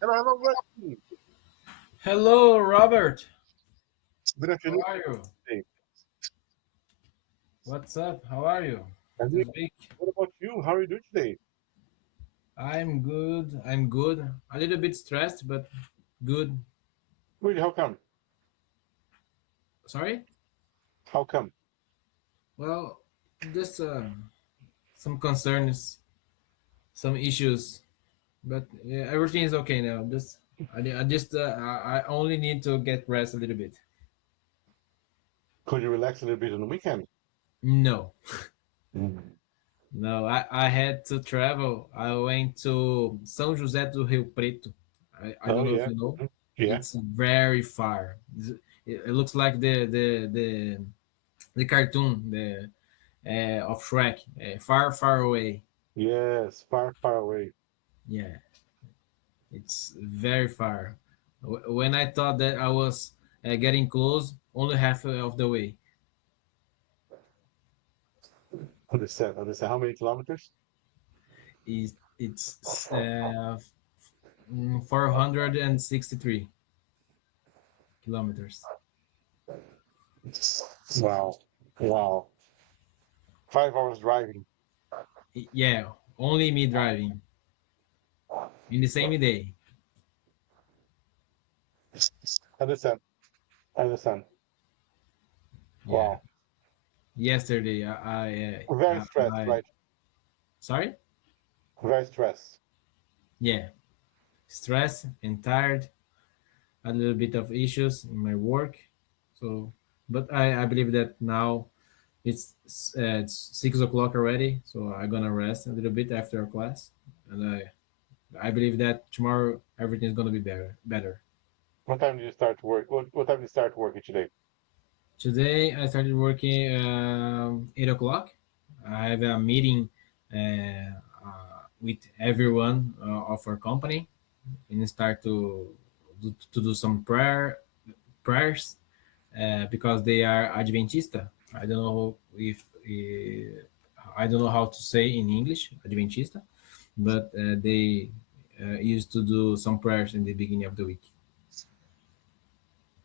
Hello, hello, Rudney. Hello, Robert. Good How afternoon. are you? Hey, What's up? How are you and this week? what about you? How are you doing today? I'm good. I'm good. A little bit stressed, but good. Really, how come? Sorry? How come? Well, just some concerns, some issues, but yeah, everything is okay now. I only need to get rest a little bit. Could you relax a little bit on the weekend? No, Mm. no. I had to travel. I went to São José do Rio Preto. I Oh don't know if yeah, you know. yeah, It's very far. It looks like the cartoon of Shrek, far far away. yes. Far, far away. Yeah, it's very far. When I thought that I was getting close, only half of the way. Understand? Understand? How many kilometers? It's 463 kilometers. Wow, wow. 5 hours driving. Yeah, only me driving in the same day. Understand? Understand? Yeah, Wow. yesterday Very stressed, I right? sorry. Very stressed. Yeah, stressed and tired, a little bit of issues in my work. So, but I believe that now it's 6 o'clock already, so I'm gonna rest a little bit after class, and I believe that tomorrow everything is gonna be better. What time do you start work? What time do you start working today? Today I started working 8 o'clock. I have a meeting with everyone of our company and start to do some prayers because they are Adventista. I don't know if I don't know how to say in English Adventista, but they used to do some prayers in the beginning of the week.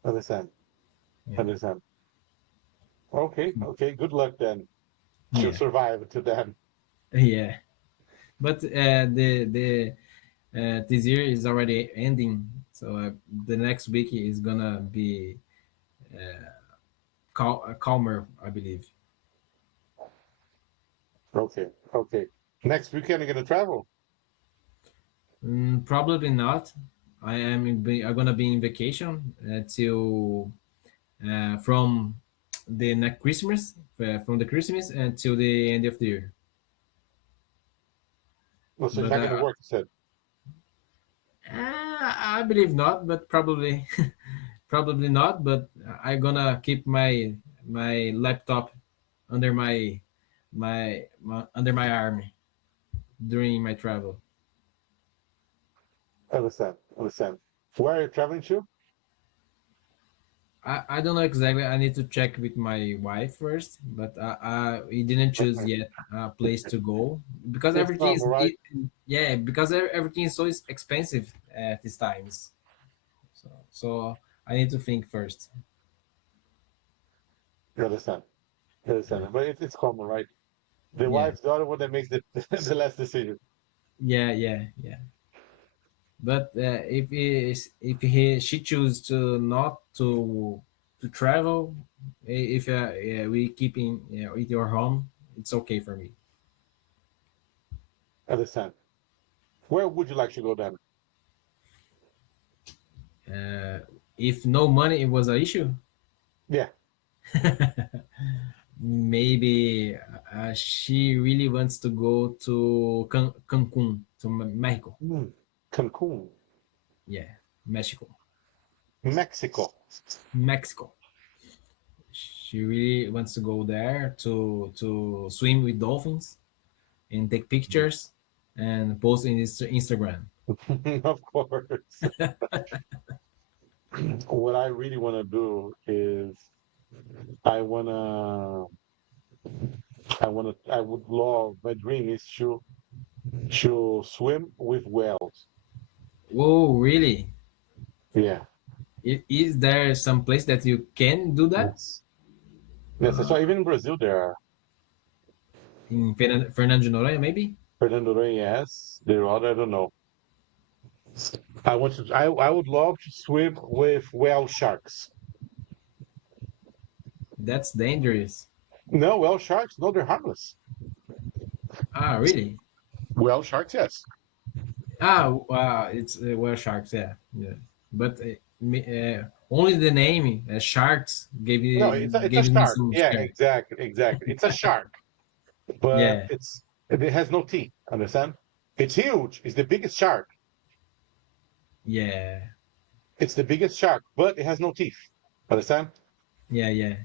Understand? Yeah, Understand? Okay, okay. Good luck then. She'll yeah, survive to then. yeah. But the this year is already ending, so the next week is gonna be calmer, I believe. Okay, okay. Next weekend you're gonna travel. Probably not. I'm gonna be in vacation till from the next Christmas, from the Christmas until the end of the year. Oh, so you're But not gonna work, you said. I believe not. But probably, probably not. But I'm gonna keep my laptop under my under my arm during my travel. Understand, understand. Where are you traveling to? I don't know exactly. I need to check with my wife first, but we didn't choose Okay. yet a place to go because It's everything normal, is right? yeah, because everything is so expensive at these times. So I need to think first. You understand. You Yeah, understand. But it's common, right? The yeah, wife's the other one that makes the the last decision. yeah. But if she choose to not to travel, if yeah, we keeping with your home, it's okay for me. Understand. Where would you like to go then? Uh, if no money it was an issue, Yeah. maybe she really wants to go to Cancun, to Mexico. Hmm. Cancun, Yeah, Mexico, Mexico. Mexico. She really wants to go there to swim with dolphins and take pictures and post in his Instagram. Of course. What I really want to do is I wanna I would love, my dream is to swim with whales. Whoa, really? Yeah. Is there some place that you can do that? Yes. Yes. So even in Brazil, there are In Fernando de Noronha, maybe? Fernando Reyes. There are other. I don't know. I want to. I would love to swim with whale sharks. That's dangerous. No, whale sharks. No, they're harmless. Ah, really? Whale sharks, yes. It's whale sharks, yeah. Yeah. But only the name sharks No, it's a gives me shark. some Yeah, scare. exactly, exactly. It's a shark, but Yeah, it has no teeth. Understand? It's huge. It's the biggest shark. yeah, It's the biggest shark, but it has no teeth. Understand? yeah, yeah.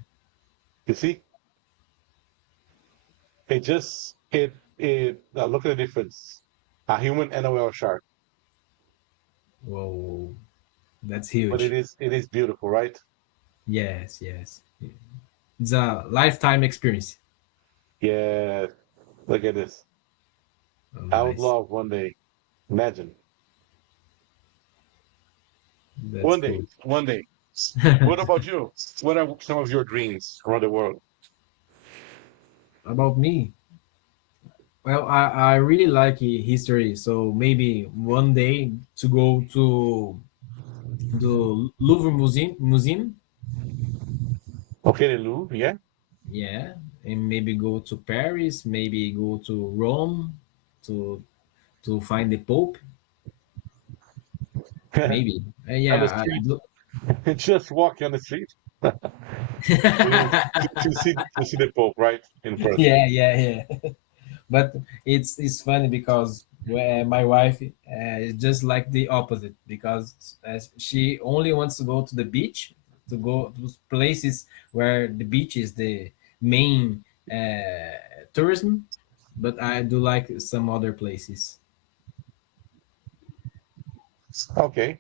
You see? It just it. Look at the difference. A human and a whale shark, Whoa, that's but huge. it is beautiful, right? Yes, yes. It's a lifetime experience. Yeah. Look at this. Oh, I would nice. love one day. Imagine That's one day. cool. One day. What about you? What are some of your dreams around the world? About me, well, I really like history, so maybe one day to go to the Louvre Museum, Okay, the Louvre, yeah. yeah, and maybe go to Paris, maybe go to Rome to find the Pope, maybe. On the Yeah, street, just walking on the street to see the Pope, right, in person. yeah, yeah, yeah. But it's funny because my wife is just like the opposite because she only wants to go to the beach, to go to places where the beach is the main tourism, but I do like some other places. Okay,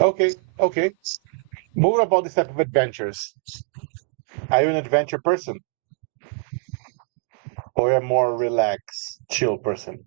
okay, okay. More about this type of adventures. Are you an adventure person or a more relaxed, chill person?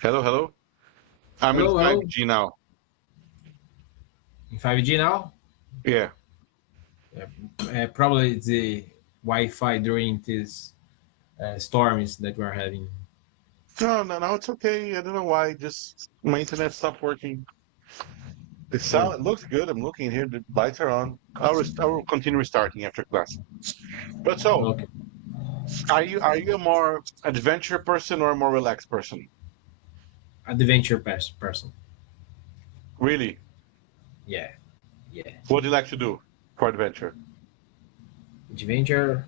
Hello, hello. I'm in Hello, hello. 5G now. In 5G now, Yeah. probably the Wi-Fi during these storms that we're having. No, no, no, it's okay. I don't know why. Just my internet stopped working. The sound Oh, it looks good. I'm looking here. The lights are on. I will continue restarting after class. But so, okay. are you a more adventure person or a more relaxed person? Adventure person. Really? Yeah, yeah. What do you like to do for adventure? Adventure.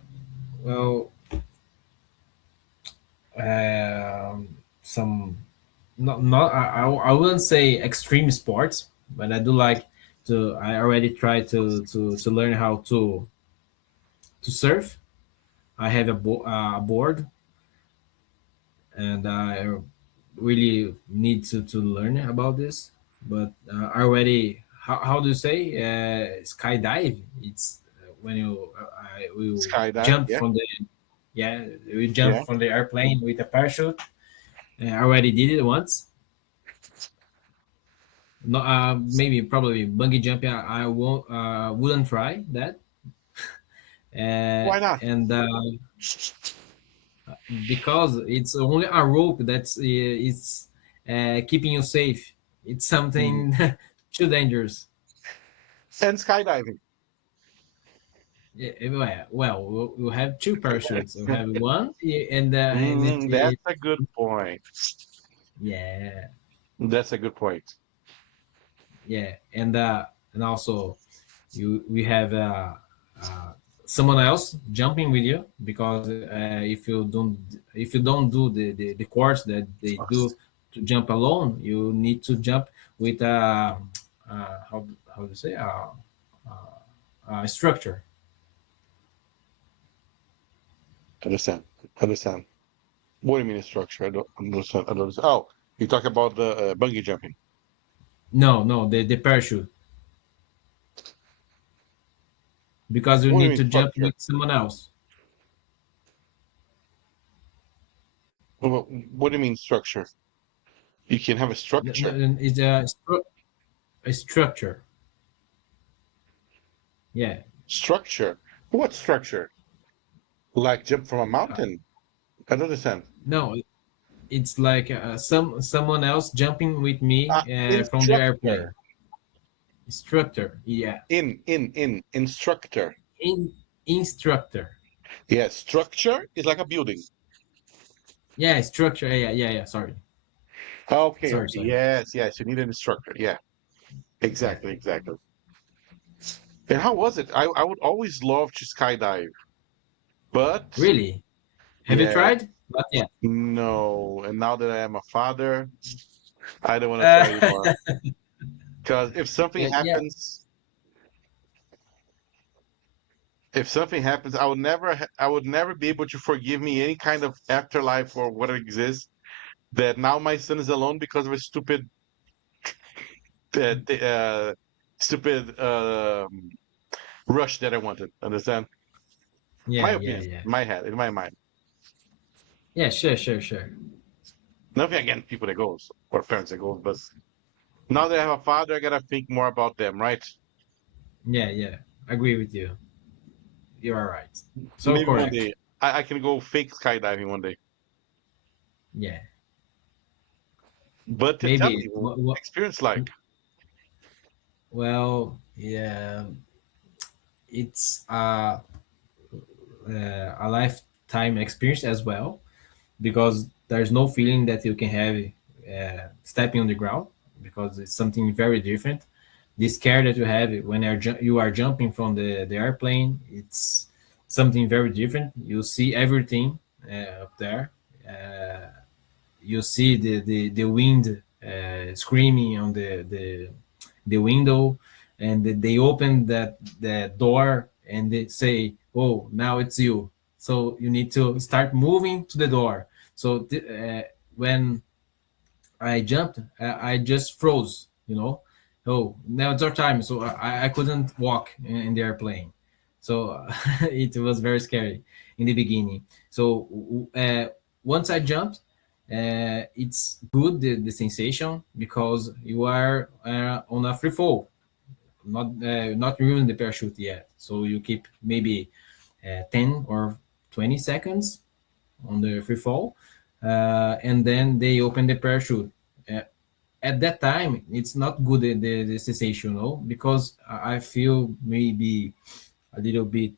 Well, some not I wouldn't say extreme sports, but I do like to. I already tried to learn how to surf. I have a board, and I really need to learn about this. But I already how do you say skydive? It's when you I will Skydive? jump Yeah, from the yeah we jump yeah. from the airplane with a parachute. I already did it once. No, maybe probably bungee jumping. I won't wouldn't try that. Why not? And because it's only a rope that's it's keeping you safe. It's Mm. something too dangerous. And skydiving. Yeah, well, we'll have two parachutes. We'll have one, and That's a good point. yeah. That's a good point. Yeah, and also we have someone else jumping with you because if you don't do the course that they do to jump alone, you need to jump with how to say structure. Understand. Understand. What do you mean structure? I don't understand. I don't understand. Oh, you talk about the bungee jumping. No, no, the parachute, because you What do you need mean to jump structure? with someone else. What do you mean structure? You can have a No, structure. it's a structure. Yeah. Structure. What structure? Like jump from a mountain? I don't understand. No, it's like someone else jumping with me from the Instructor. airplane. Instructor, yeah. Instructor. In instructor, Yeah, structure is like a building. yeah. Structure, yeah, yeah, yeah. Sorry, Okay, sorry, okay. sorry. Yes, yes. You need an instructor. Yeah, Yeah, exactly, exactly. And how was it? I would always love to skydive, but really. Have you yeah, tried? Not yet. no. And now that I am a father, I don't want to Uh, try anymore. Because yeah, yeah, if something happens, I would never be able to forgive me any kind of afterlife or what exists. That now my son is alone because of a uh, th- uh, stupid rush that I wanted. Understand? My yeah, yeah, opinion, yeah. my head, in my mind. Yeah, sure, sure, sure. Nothing against people that goes or parents that goes, but now that I have a father, I gotta think more about them, right? Yeah, yeah. Agree with you. You are right. So Maybe one correct. day I can go fake skydiving one day. Yeah, But tell maybe. me, experience like Well, yeah. It's a lifetime experience as well because there's no feeling that you can have stepping on the ground because it's something very different. The scare that you have when you are jumping from the airplane, it's something very different. You see everything up there. Uh, you see the wind screaming on the window, and they open the door and they say, "Oh, now it's you." So you need to start moving to the door. So when I jumped, I just froze. Oh, now it's our time. So I couldn't walk in the airplane. So it was very scary in the beginning. So once I jumped, it's good the sensation because you are on a free fall, not using the parachute yet. So you keep maybe 10 or 20 seconds on the free fall, and then they open the parachute. Uh, at that time, it's not good the sensation, no, because I feel maybe a little bit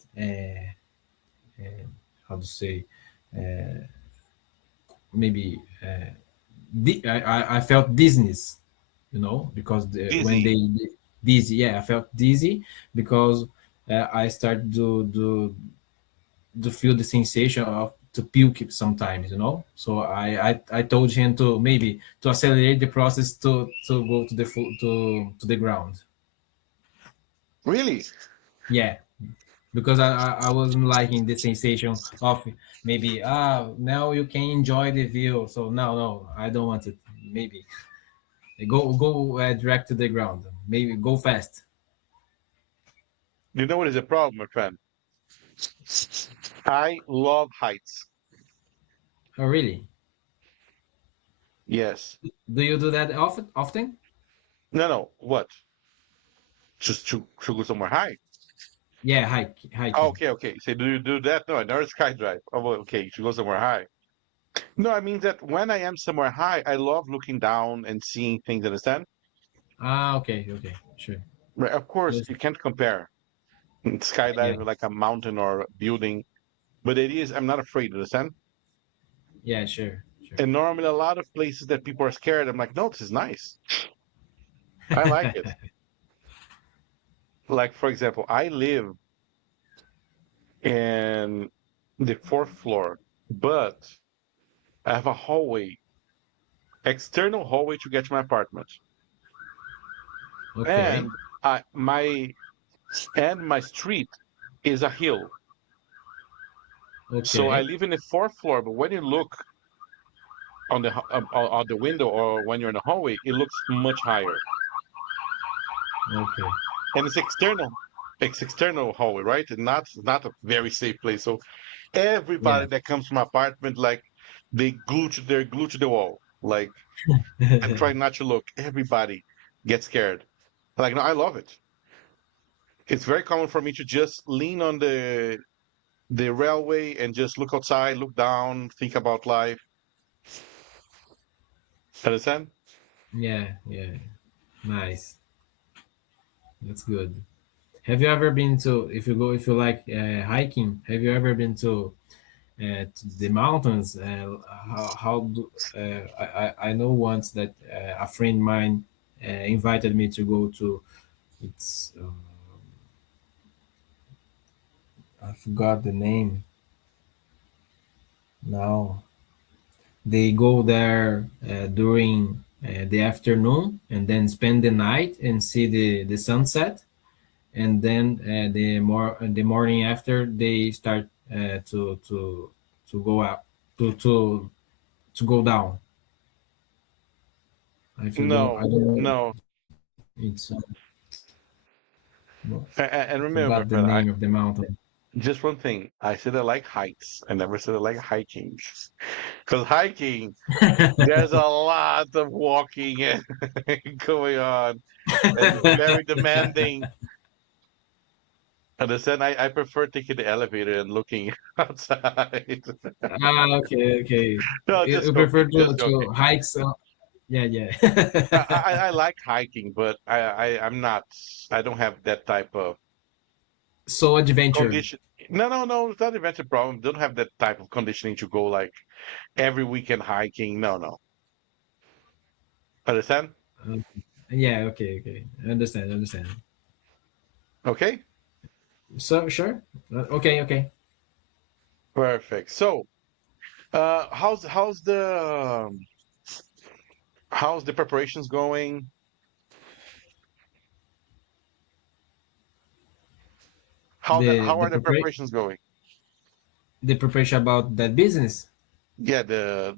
how to say maybe I felt dizziness, because when dizzy. dizzy, yeah, I felt dizzy because I started to feel the sensation of to puke sometimes, so I told him to maybe to accelerate the process to go to the ground. Really? Yeah, because I wasn't liking the sensation of maybe now you can enjoy the view, so no, I don't want it. Maybe go direct to the ground, maybe go fast. You know what is the problem, my friend? I love heights. Oh, really? Yes. Do you do that often? No, no. What? Just to go somewhere high. Yeah, Oh, hiking. okay, okay. So do you do that? No, I never skydive. Oh, well, okay. You should go somewhere high. No, I mean that when I am somewhere high, I love looking down and seeing things. Understand? Okay, okay, sure. Right. Of course, Yes. you can't compare Yeah, skydiving like a mountain or a building. But it is. I'm not afraid. Understand? yeah, sure, And normally, a lot of places that people are scared, I'm like, no, this is nice. I like it. Like, for example, I live in the fourth floor, but I have a hallway, external hallway to get to my apartment. Okay. And my my street is a hill. So I Okay. live in the fourth floor, but when you look on the on the window or when you're in the hallway, it looks much higher. Okay. And it's external. It's external hallway, right? And not a very safe place. So Yeah. everybody that comes from my apartment, like they're glued to the wall. Like I'm trying not to look. Everybody gets scared. Like no, I love it. It's very common for me to just lean on the railway and just look outside, look down, think about life. Understand? Yeah. Yeah. Nice. That's good. Have you ever been to, if you like hiking, have you ever been to the mountains? How do, I know once that a friend of mine invited me to go to, it's I forgot the name now. They go there during the afternoon and then spend the night and see the sunset, and then the morning after they start to go out to go down. If you don't, I No, don't know. no. It's well, And I remember, my forgot the friend, name of the mountain. just one thing. I said I like hikes. I never said I like hiking. Because hiking, there's a lot of walking and going on, and it's very demanding. Understand? I prefer taking the elevator and looking outside. Okay, okay. No, You just prefer joking, just to joking. hike? So, yeah, yeah. I like hiking, but I'm not. I don't have that type of So adventure. condition. No, no, no. It's not adventure problem. Don't have that type of conditioning to go like every weekend hiking. No, no. Understand? Uh, yeah, okay, okay. I understand, I understand. Okay. So sure. Okay, okay. Perfect. So, how's the preparations going? The How the are the prepare preparations going? the preparation about that business, Yeah, uh,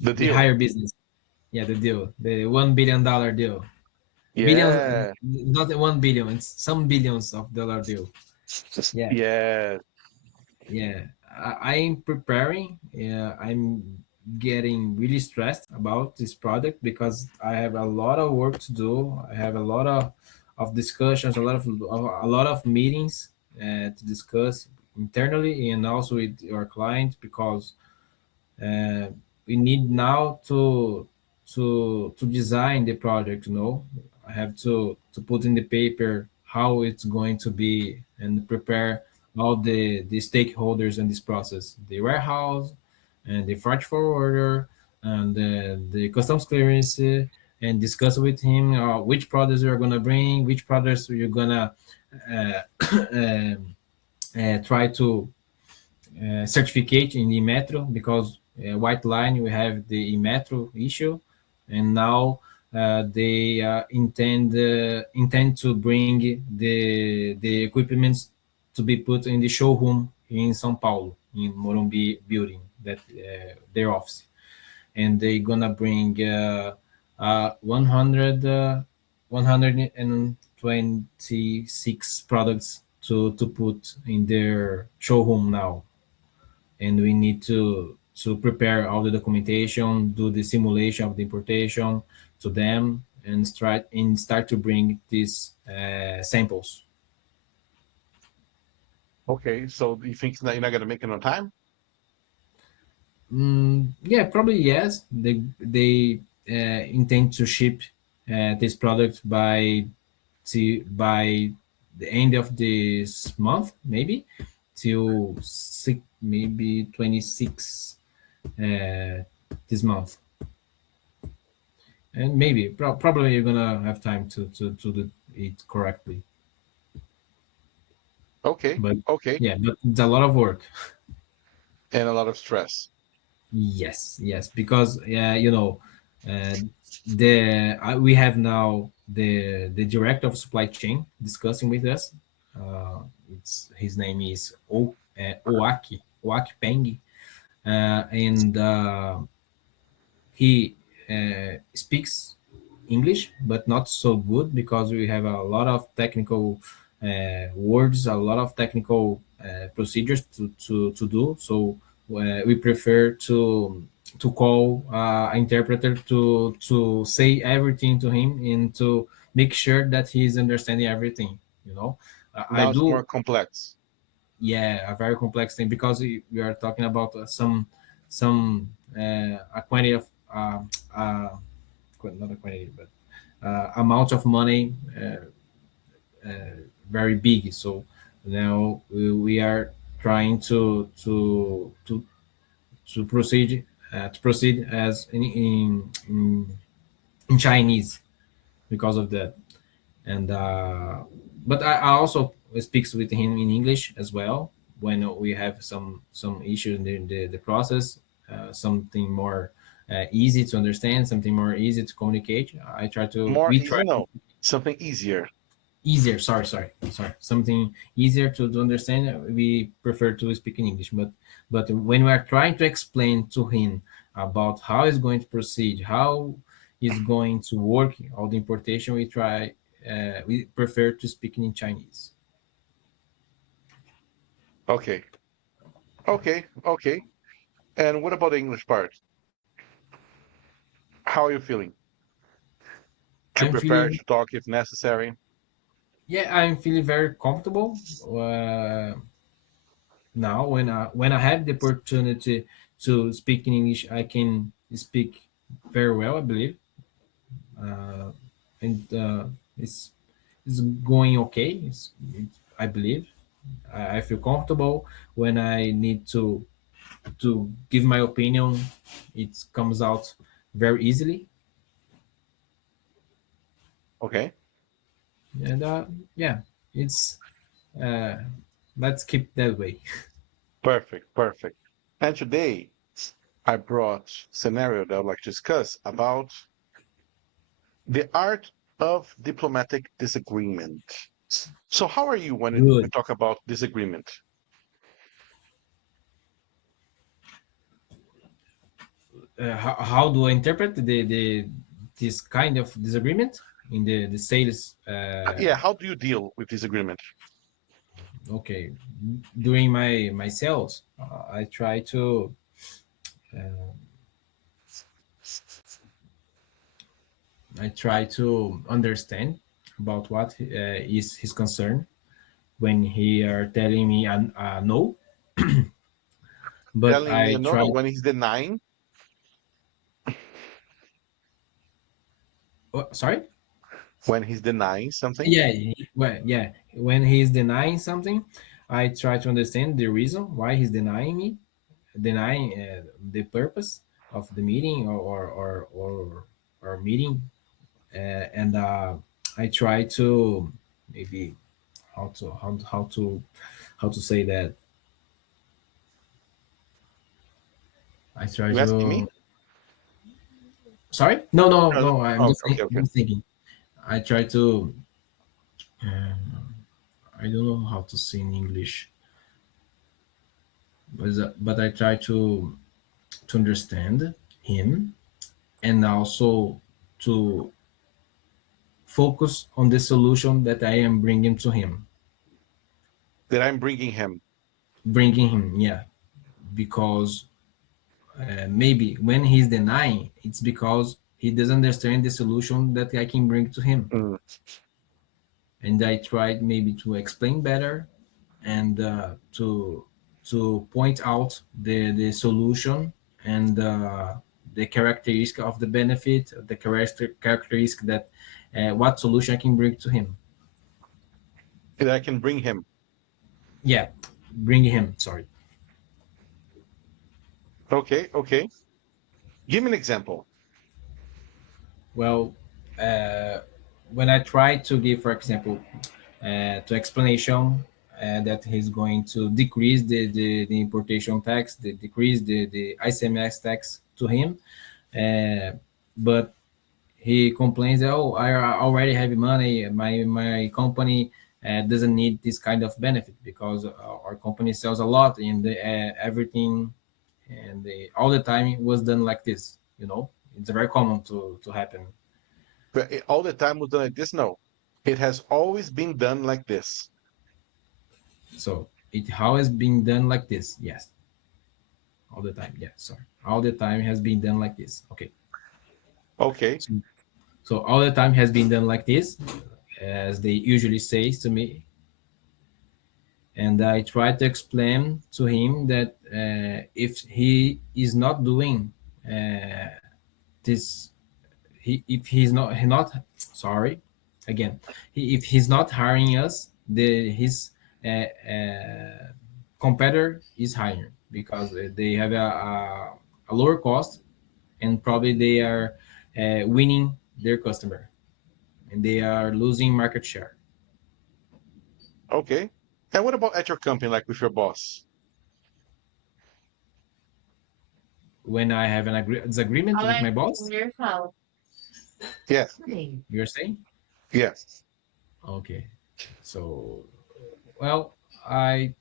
the the deal. higher business. Yeah, the deal, the $1 billion deal. Billions, Yeah. not 1 billion. It's some billions of dollar deal. Yeah, Yeah. yeah. I'm preparing. Yeah, I'm getting really stressed about this product because I have a lot of work to do. I have a lot of discussions, a lot of meetings to discuss internally and also with your client because uh, we need now to design the project. I have to put in the paper how it's going to be and prepare all the stakeholders in this process, the warehouse and the freight forwarder and the customs clearance, and discuss with him which products you're going to bring, which products you're going to uh, um, try to certificate in the metro because white line we have the metro issue, and now they intend to bring the equipments to be put in the showroom in São Paulo in Morumbi building that their office, and they gonna bring 100 126 products to put in their showroom now, and we need to prepare all the documentation, do the simulation of the importation to them, and start to bring these samples. Okay. So you think that you're not gonna make it on time? Yeah, probably yes. They intend to ship this product by the end of this month, maybe till maybe 26. uh, this month, and maybe probably you're gonna have time to do it correctly. Okay, But okay, yeah, but it's a lot of work. and a lot of stress. Yes, yes, because uh, we have now the director of supply chain discussing with us. It's his name is Oaki Peng, and he speaks English, but not so good because we have a lot of technical words, a lot of technical procedures to do. So we prefer to call an interpreter to say everything to him and to make sure that he's understanding everything. You know, I Now it's more do, complex. yeah, a very complex thing because we are talking about some a quantity of uh, not a quantity, but amount of money very big. So now we are trying to proceed as in Chinese because of that. And but I also speaks with him in English as well when we have some issues in the process, something more easy to understand, something more easy to communicate. I try to More we try easy? No, something easier. easier, sorry, something easier to understand. We prefer to speak in English, but when we are trying to explain to him about how it's going to proceed, how is going to work all the importation, we prefer to speak in Chinese. Okay, okay, okay. And what about the English part? How are you feeling? To I'm prepare feeling to talk if necessary? Yeah, I'm feeling very comfortable now. When I have the opportunity to speak in English, I can speak very well, I believe. And it's going okay. I believe I feel comfortable when I need to give my opinion. It comes out very easily, Okay, and yeah, it's uh, let's keep that way. perfect, perfect. And today I brought scenario that I'd like to discuss about the art of diplomatic disagreement. So how are you when we Good. talk about disagreement? How do I interpret the this kind of disagreement in the sales? Yeah, how do you deal with disagreement? Okay, during my sales, I try to uh, understand about what is his concern when he are telling me a no, but Telling me I no, try. no, when he's denying, Oh, sorry. when he's denying something. Yeah, well, yeah. When he's denying something, I try to understand the reason why he's denying the purpose of the meeting or meeting, and I try to maybe how to say that. I try You asking me? to sorry, no, I'm Oh, just okay, okay. just thinking. I try to I don't know how to say in English, but I try to understand him and also to focus on the solution that I am bringing to him. That I'm bringing him. Bringing him, yeah, because maybe when he's denying, it's because he doesn't understand the solution that I can bring to him. Mm. And I tried maybe to explain better and to point out the solution and the characteristic of the benefit, the characteristic that what solution I can bring to him. That I can bring him. Yeah, bring him. Sorry. Okay, okay. Give me an example. Well, uh, when I try to give, for example, to explanation that he's going to decrease the importation tax, decrease the ICMS tax to him, uh, but he complains that, oh, I already have money, my company doesn't need this kind of benefit because our company sells a lot and everything and all the time it was done like this, it's very common to happen. But all the time was done like this? No. It has always been done like this. So it has been done like this, yes, all the time, yeah, sorry, all the time has been done like this, okay. Okay. So all the time has been done like this, as they usually say to me, and I try to explain to him that if he is not doing uh, this, if he's not sorry, again, if he's not hiring us, his competitor is hiring because they have a lower cost and probably they are winning their customer and they are losing market share. Okay. And what about at your company, like with your boss? When I have an disagreement with my boss, Yes. you're saying? Yes. Okay. So, well, I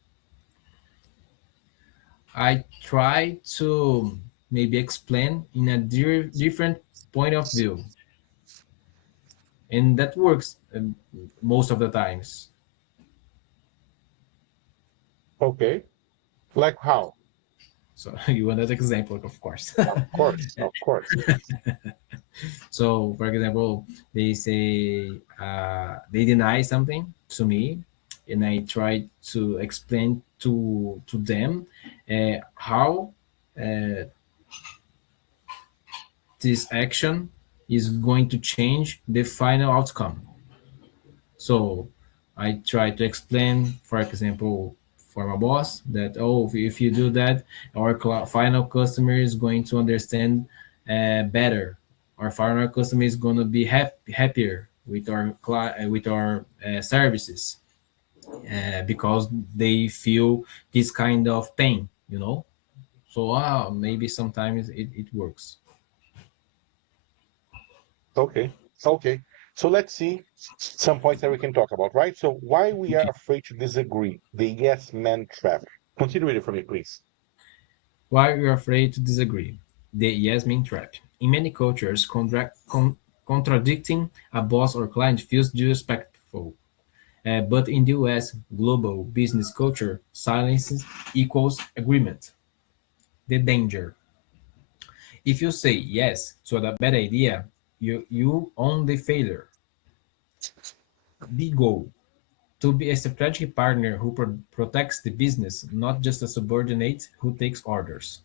I try to maybe explain in a different point of view, and that works most of the times. Okay. Like how? So you want that example, of course. Of course. Of course. So, for example, they say they deny something to me, and I try to explain to them how uh, this action is going to change the final outcome. So I try to explain, for example, for my boss that, oh, if you do that, our final customer is going to understand better. Our final customer is going to be happier with our with our services because they feel this kind of pain. So maybe sometimes it works. Okay. Okay. So let's see some points that we can talk about, right? So why we are Okay. afraid to disagree, the yes man trap. Continue it for me, please. Why we are afraid to disagree? The yes mean trap. In many cultures, contradicting a boss or client feels disrespectful. But in the US global business culture, silence equals agreement. The danger. If you say yes to a bad idea, you own the failure. The goal. To be a strategic partner who protects the business, not just a subordinate who takes orders.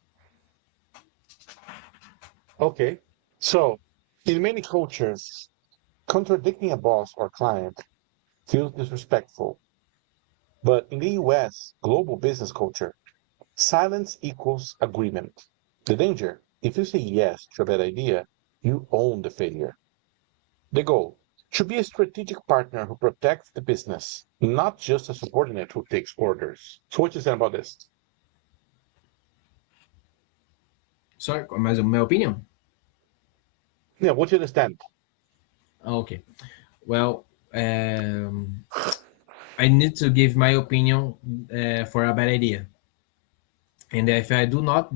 Okay. So in many cultures, contradicting a boss or client feels disrespectful. But in the US global business culture, silence equals agreement. The danger, if you say yes to a bad idea, you own the failure. The goal, to be a strategic partner who protects the business, not just a subordinate who takes orders. So what you say about this? Sorry, mas my opinion. Yeah, what you understand? Okay. Well, I need to give my opinion for a bad idea. And if I do not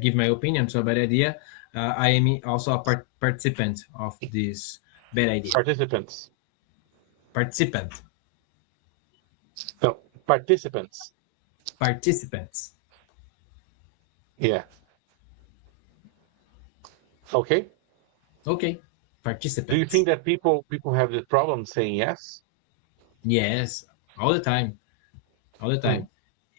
give my opinion to a bad idea, I am also a participant of this bad idea. Participants. Participant. No, participants. Participants. Yeah. Okay. Okay. Do you Participants. think that people have the problem saying yes? Yes. All the time. All the Hmm. time.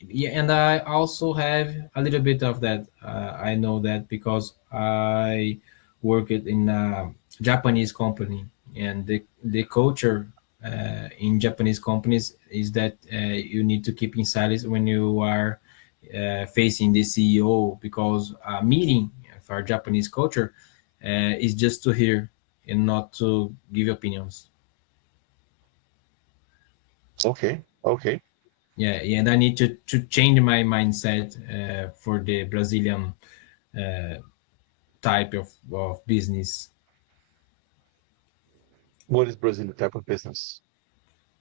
Yeah, and I also have a little bit of that. I know that because I worked in a Japanese company, and the culture in Japanese companies is that you need to keep in silence when you are facing the CEO, because a meeting for Japanese culture is just to hear and not to give opinions. Okay. Okay. Yeah, yeah, and I need to change my mindset for the Brazilian type of business. What is Brazil type of business?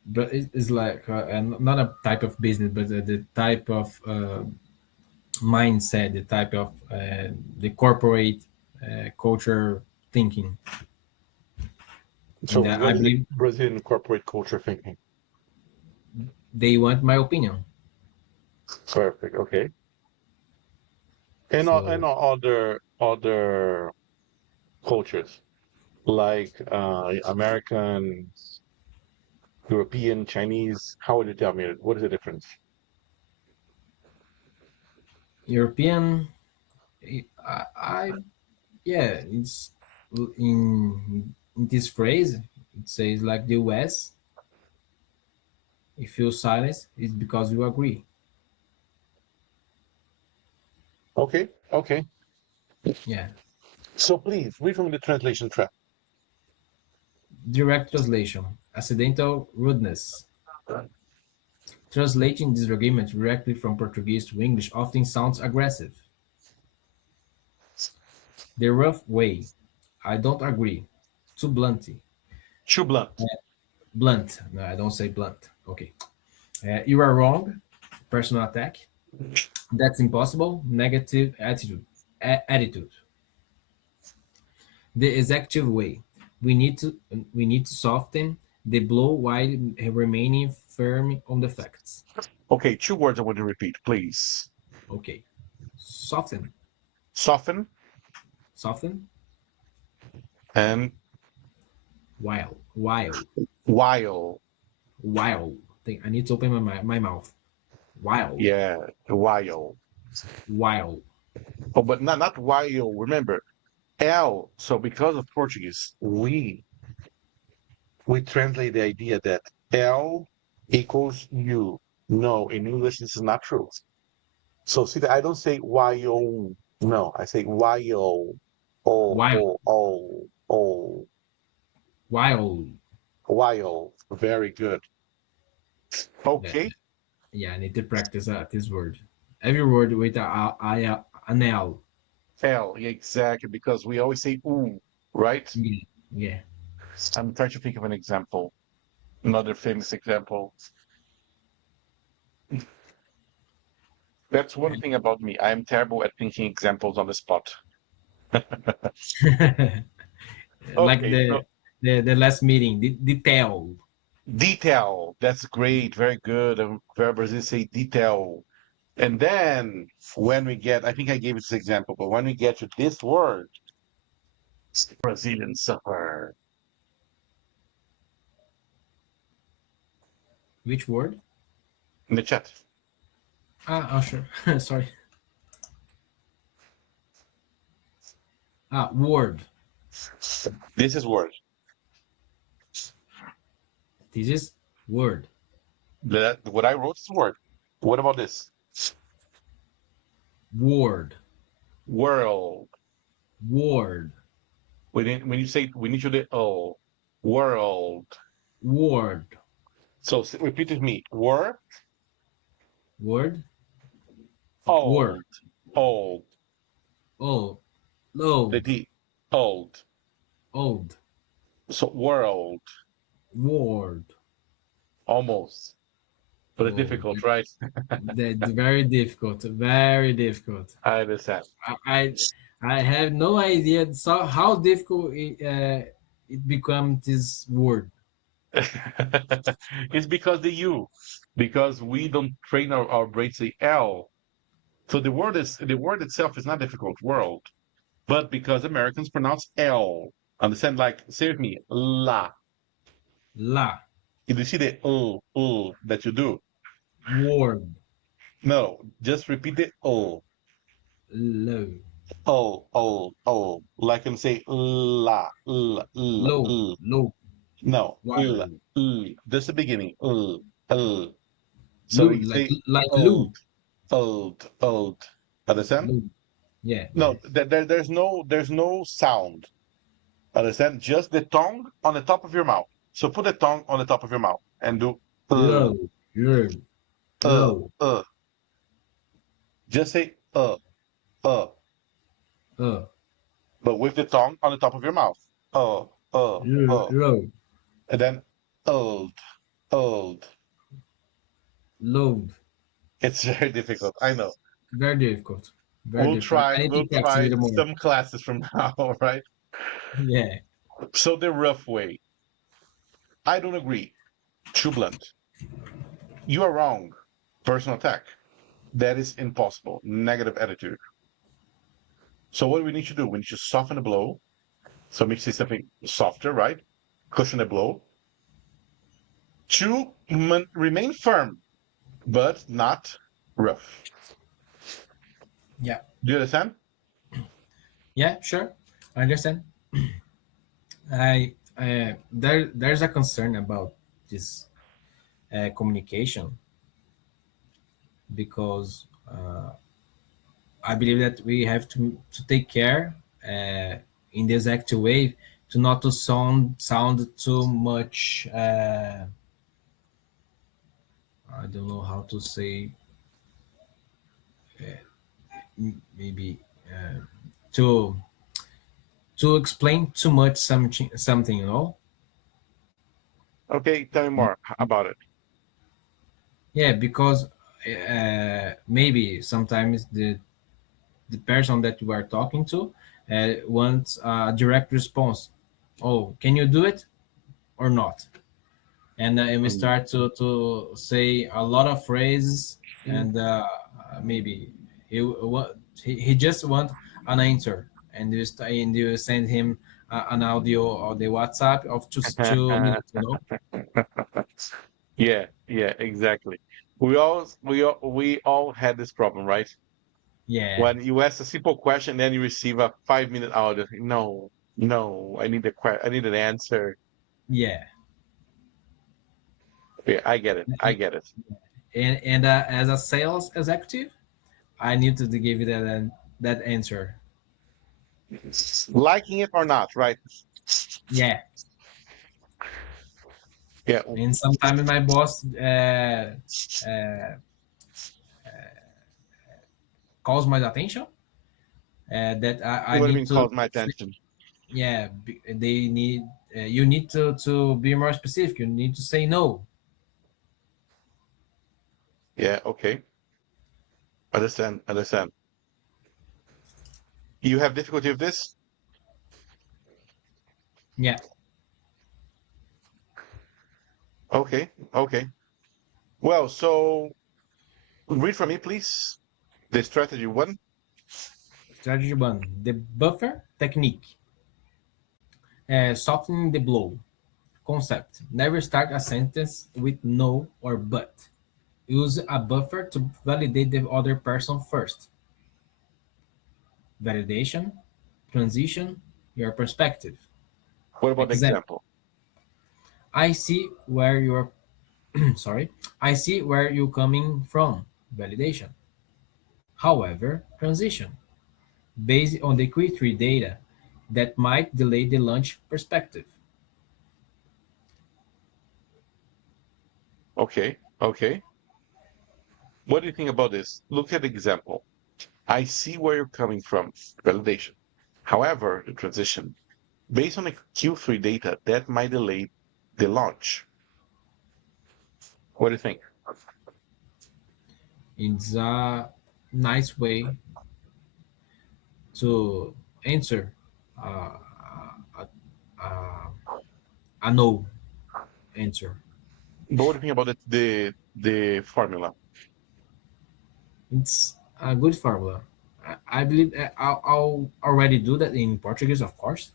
But it's like not a type of business, but the type of mindset, the type of the corporate culture thinking. So And I what is the believe Brazilian corporate culture thinking? they want my opinion. Perfect. Okay. And So other cultures like American, European, Chinese. How would you tell me? What is the difference? European, I yeah, it's in this phrase. It says like the US. If you silence, it's because you agree. Okay. Okay. Yeah. So please read from the translation track. Direct translation. Accidental rudeness. Translating disagreement directly from Portuguese to English often sounds aggressive. The rough way. I don't agree. Too blunty. Too blunt. Blunt. No, I don't say blunt. Okay. You are wrong. Personal attack. That's impossible. Negative attitude. Attitude. The executive way. We need to we need to soften the blow while remaining firm on the facts. Okay. Two words I want to repeat, please. Okay. Soften. Soften Soften. and While. while. While. I need to open my mouth. While. Yeah. While. While. Oh, but not while. Remember, L. So because of Portuguese, we translate the idea that L equals U. No, in English, this is not true. So see that I don't say while. No, I say while. Oh, While. oh, oh, oh. While. While. Very good. That, Okay. yeah, I need to practice this word. Every word with an L. L. Yeah, exactly. Because we always say ooh, right? Yeah. Yeah. I'm trying to think of an example. Another famous example. That's one thing about me. I'm terrible at thinking examples on the spot. Like Okay, so the last meeting, the detail. detail. That's great. Very good. Very Brazilian say detail. And then when we get, I think I gave this example, but when we get to this word, Brazilian suffer Which word? in the chat. Oh, sure. Sorry. Word. This is word. This is word. What I wrote is word. What about this? Word. World. Word. When you say we need to the oh world. Word. So repeat with me. Word Word. Word. old. Old. Oh. The Old. D. Old. Old. So world. Word. Almost. But it's Oh, difficult, right? that very difficult. Very difficult. I understand. I I, I have no idea so how difficult it becomes this word. It's because the U, because we don't train our brain to say L. So the word itself is not difficult, world, but because Americans pronounce L. Understand? Like say with me, la. La. If you see the that you do, Word. no, just repeat the Low. like and say la, l, l, Low. l. Low. No, l, Wild. l. Just the beginning, l. So Low. we Like say like old. Lou. old. Understand? Load. Yeah, yeah. No, there's no sound. Understand? Just the tongue on the top of your mouth. So put the tongue on the top of your mouth and do Load, load, uh, load. uh. Just say Uh, but with the tongue on the top of your mouth. Uh, load, load, and then old, old. load. It's very difficult. I know. Very difficult. Very We'll difficult. try. I need to We'll practice a try little more. some classes from now, right? Yeah, So the rough way. I don't agree. Too blunt. You are wrong. Personal attack. That is impossible. Negative attitude. So what do we need to do? We need to soften the blow. So make say something softer, right? Cushion the blow. To remain firm, but not rough. yeah, Do you understand? yeah. Sure, I understand. There's a concern about this communication because I believe that we have to take care in this active way to not to sound too much. I don't know how to say, maybe to explain too much something, you know. Okay, tell me more about it. Yeah, because maybe sometimes the person that you are talking to wants a direct response. Oh, can you do it or not? And we Mm. start to say a lot of phrases, and maybe he just want an answer, and and you send him an audio or the WhatsApp of just 2 minutes, you know. Yeah, yeah, exactly. We all had this problem, right? Yeah, When you ask a simple question, then you receive a 5 minute audio. No, no, I need an answer. yeah. Yeah, I get it. I get it. And as a sales executive, I need to give you that answer. Liking it or not, right? Yeah. Yeah. And sometimes my boss uh, calls my attention that I What do you need mean to. caught my attention? Yeah, they need you need to be more specific. You need to say no. Yeah, okay. Understand, understand. You have difficulty with this? Yeah, Okay, okay. Well, so read from me, please. The strategy one. strategy one: the buffer technique, softening the blow. Concept: never start a sentence with no or but. Use a buffer to validate the other person first. Validation, transition, your perspective. What about the Example: example? I see where you're sorry. I see where you're coming from. Validation. However, transition. Based on the Q3 data that might delay the launch perspective. Okay, okay. What do you think about this? Look at the example. I see where you're coming from. Validation. However, the transition, based on the Q3 data, that might delay the launch. What do you think? It's a nice way to answer uh, a, a, a no answer. But what do you think about the formula? It's a good formula. I believe I'll already do that in Portuguese, of course,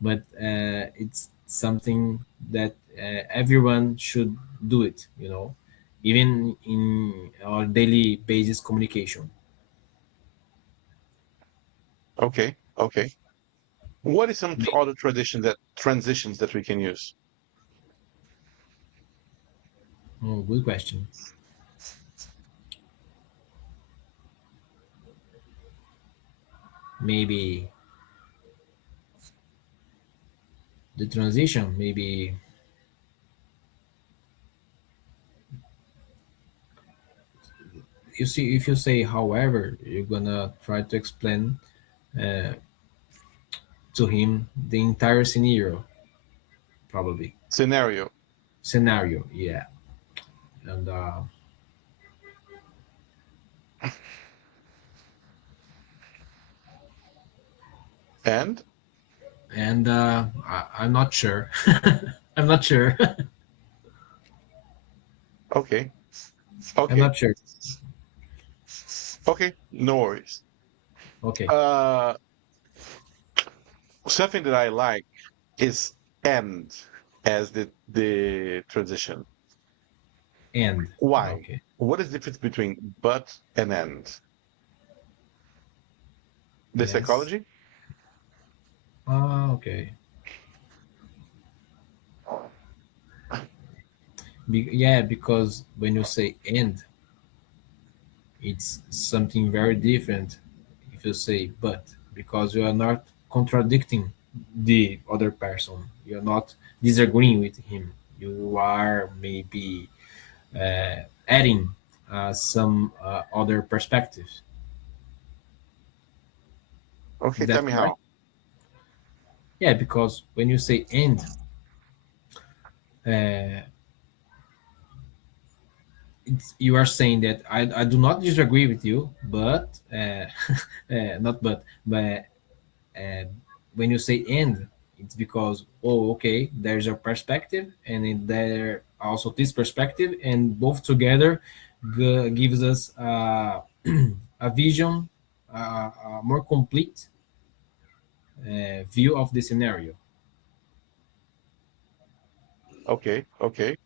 but it's something that everyone should do it, you know, even in our daily basis communication. Okay, okay. What is some other transitions that we can use? Oh, good question. maybe the transition, maybe you see if you say however, you're gonna try to explain uh, to him the entire scenario, probably Scenario. scenario, yeah. And And I'm not sure. I'm not sure. okay. I'm Okay. not sure. Okay. No worries. Okay, Uh, something that I like is end as the transition. and Why? okay, What is the difference between but and end? The yes. psychology? Okay. Yeah, because when you say and, it's something very different. If you say but, because you are not contradicting the other person, you're not disagreeing with him. You are maybe adding some other perspectives. Okay, Is tell that me correct? how. Yeah, because when you say and, uh, you are saying that I do not disagree with you, but not but uh, when you say and, it's because oh okay, there's a perspective, and there also this perspective, and both together gives us a vision, a more complete view of the scenario. Okay, okay.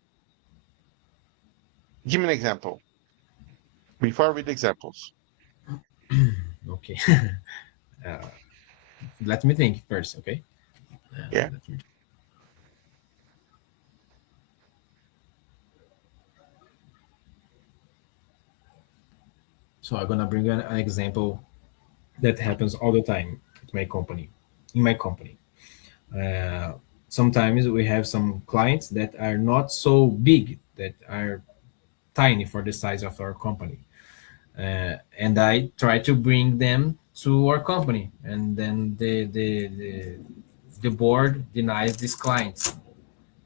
Give me an example. Before I read the examples. Okay. uh, Let me think first, okay. Yeah. Let me, so I'm gonna bring an example that happens all the time at my company. In my company, uh, sometimes we have some clients that are not so big, that are tiny for the size of our company, and I try to bring them to our company, and then the board denies these clients.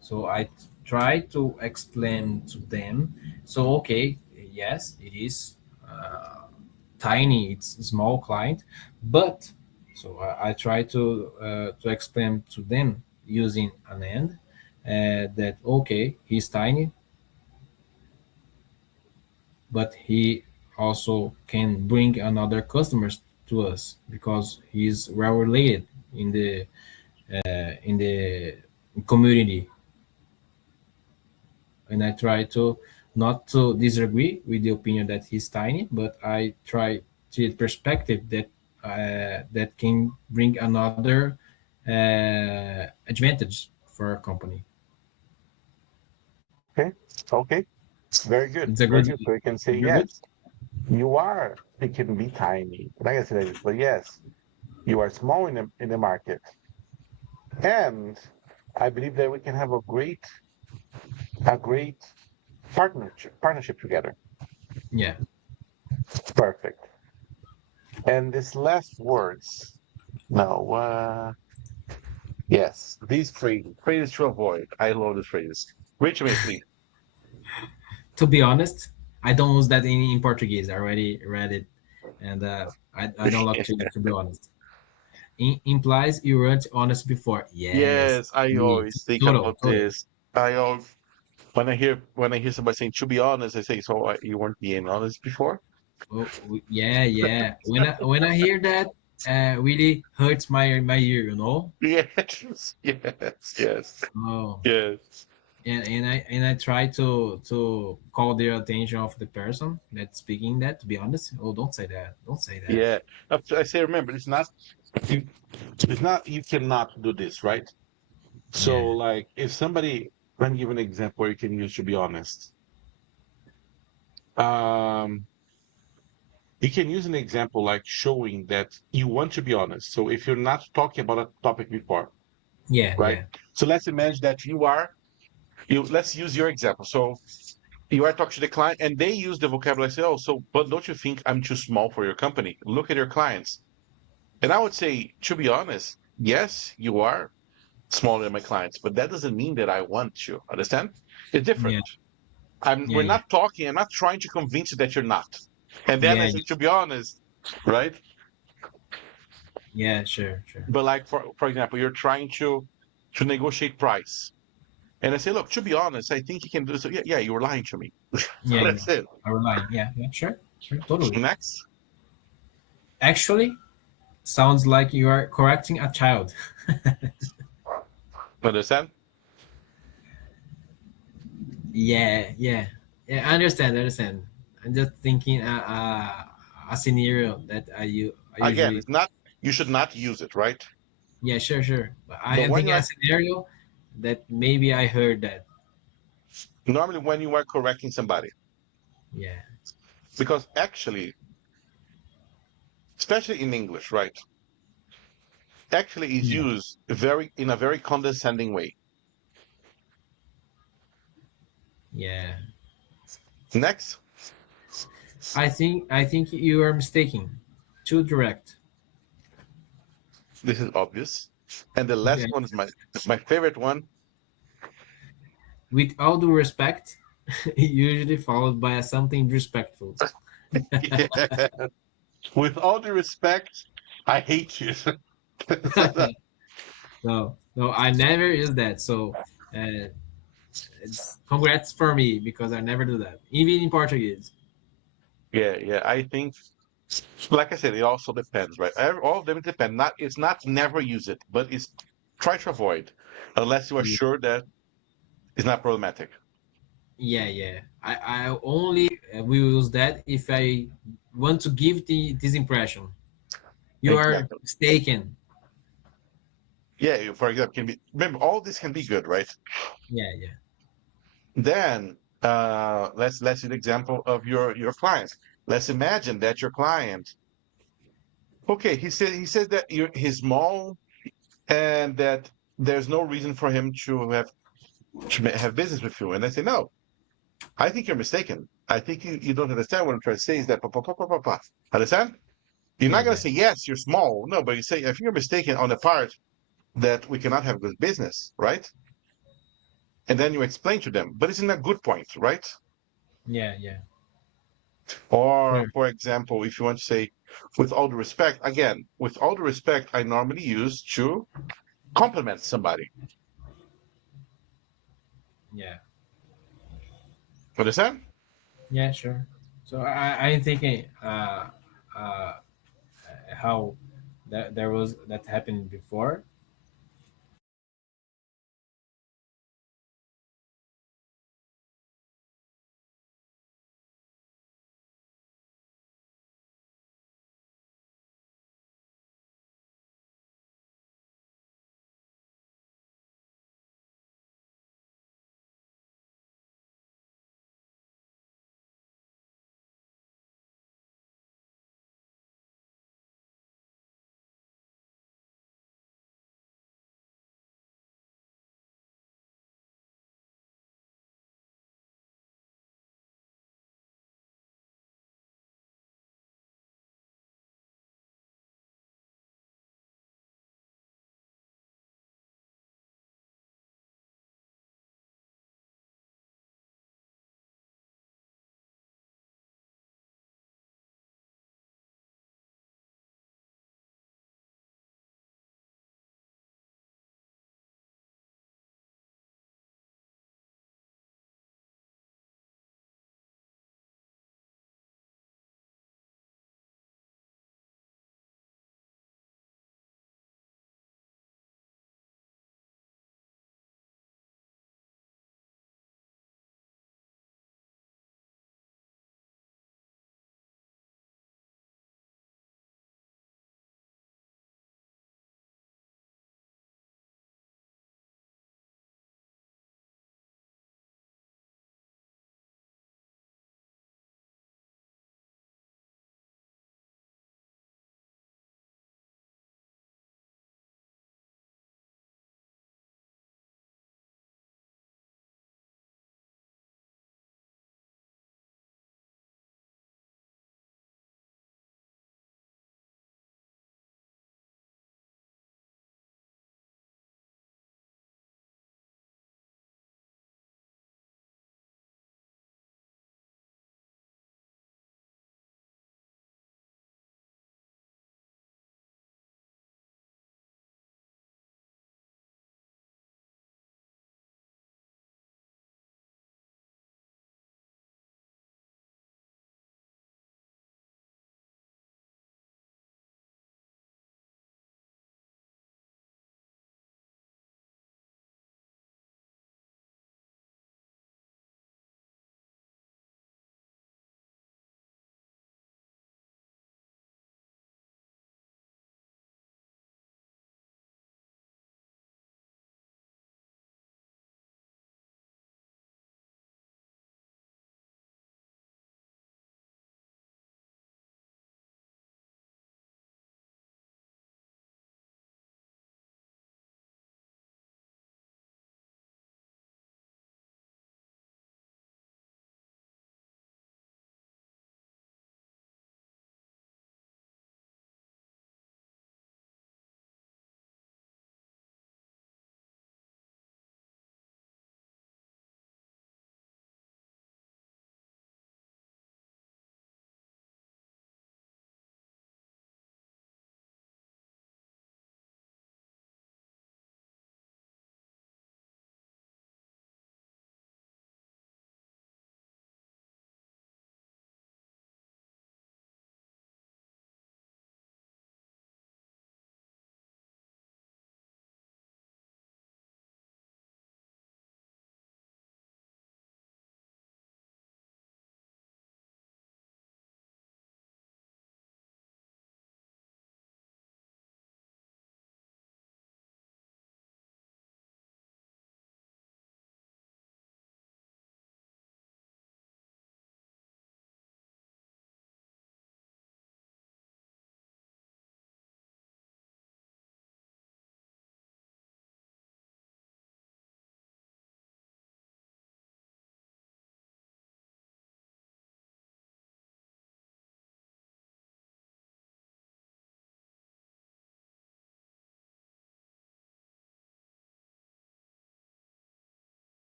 So I try to explain to them. So okay, yes, it is tiny, it's a small client, but so I try to explain to them using an and, that okay, he's tiny, but he also can bring another customers to us because he's well related in the community. And I try to not to disagree with the opinion that he's tiny, but I try to perspective that that can bring another advantage for our company. Okay. Okay. Very It's good. a good. Very good. So you can say You're good. yes. You are. It can be tiny. Like I said like this, but yes, you are small in the market, and I believe that we can have a great partnership together. Yeah. Perfect. And this last words. No. Yes. These phrases to avoid. I love these phrases. Reach me, please. To be honest, I don't use that in Portuguese. I already read it, and I don't like to be honest. Implies you weren't honest before. Yes, Yes, I indeed. always think Total, about total. this. I always when I hear somebody saying to be honest, I say, so you weren't being honest before? Oh, yeah, yeah. When I hear that, really hurts my ear, you know. Yes, yes, yes, Oh, yes. and I try to call the attention of the person that's speaking that. To be honest, oh, don't say that. Don't say that. Yeah. I say, remember, you, you cannot do this, right? So, Yeah, like, if somebody, let me give an example where you can use to be honest. Um, You can use an example like showing that you want to be honest. So if you're not talking about a topic before, Yeah, right? yeah, So let's imagine that you let's use your example. So you are talking to the client and they use the vocabulary, say, oh, so but don't you think I'm too small for your company? Look at your clients. And I would say, to be honest, yes, you are smaller than my clients, but that doesn't mean that I want you. Understand? It's different. yeah, We're yeah, yeah, not talking, I'm not trying to convince you that you're not. And then I yeah, say, to be honest, right? yeah. Sure, sure. But like for example, you're trying to negotiate price. And I say, look, to be honest, I think you can do so. Yeah, yeah, you were lying to me. Yeah, yeah. That's it. I rely. Yeah, yeah. Sure, sure. Totally. Next. Actually, sounds like you are correcting a child. Understand? Yeah, yeah, yeah. I understand. I understand. I'm just thinking a scenario that I Again, usually. it's not you should not use it, right? Yeah, sure, sure. But I But am when you thinking a are scenario that maybe I heard that. normally when you are correcting somebody, Yeah, because actually, especially in English, right? Actually is yeah, used very in a very condescending way. yeah. Next, I think you are mistaken. Too direct. this is obvious. And the last Yeah. one is my favorite one. With all due respect, usually followed by something respectful. With all due respect, I hate you. No, no, I never use that. So uh, it's congrats for me because I never do that, even in Portuguese. Yeah, yeah. I think, like I said, it also depends, right? All of them depend. Not it's not never use it, but it's try to avoid, unless you are Yeah, sure that it's not problematic. yeah, yeah. I only will use that if I want to give this impression. You are Exactly. mistaken. Yeah. For example, can be remember all this can be good, right? Yeah, yeah, Then let's use an example of your client. Let's imagine that your client, okay, he said that he's small and that there's no reason for him to have business with you. And I say, no, I think you're mistaken. I think you don't understand what I'm trying to say is that, understand? You're yeah, not going to yeah, say, yes, you're small. No, but you say, I think you're mistaken on the part that we cannot have good business, right? And then you explain to them, but it's in a good point, right? yeah, yeah. Or, Sure. for example, if you want to say, with all due respect, again, with all due respect, I normally use to compliment somebody. Yeah, Understand? yeah, sure. So I'm thinking uh, how that there was that happened before.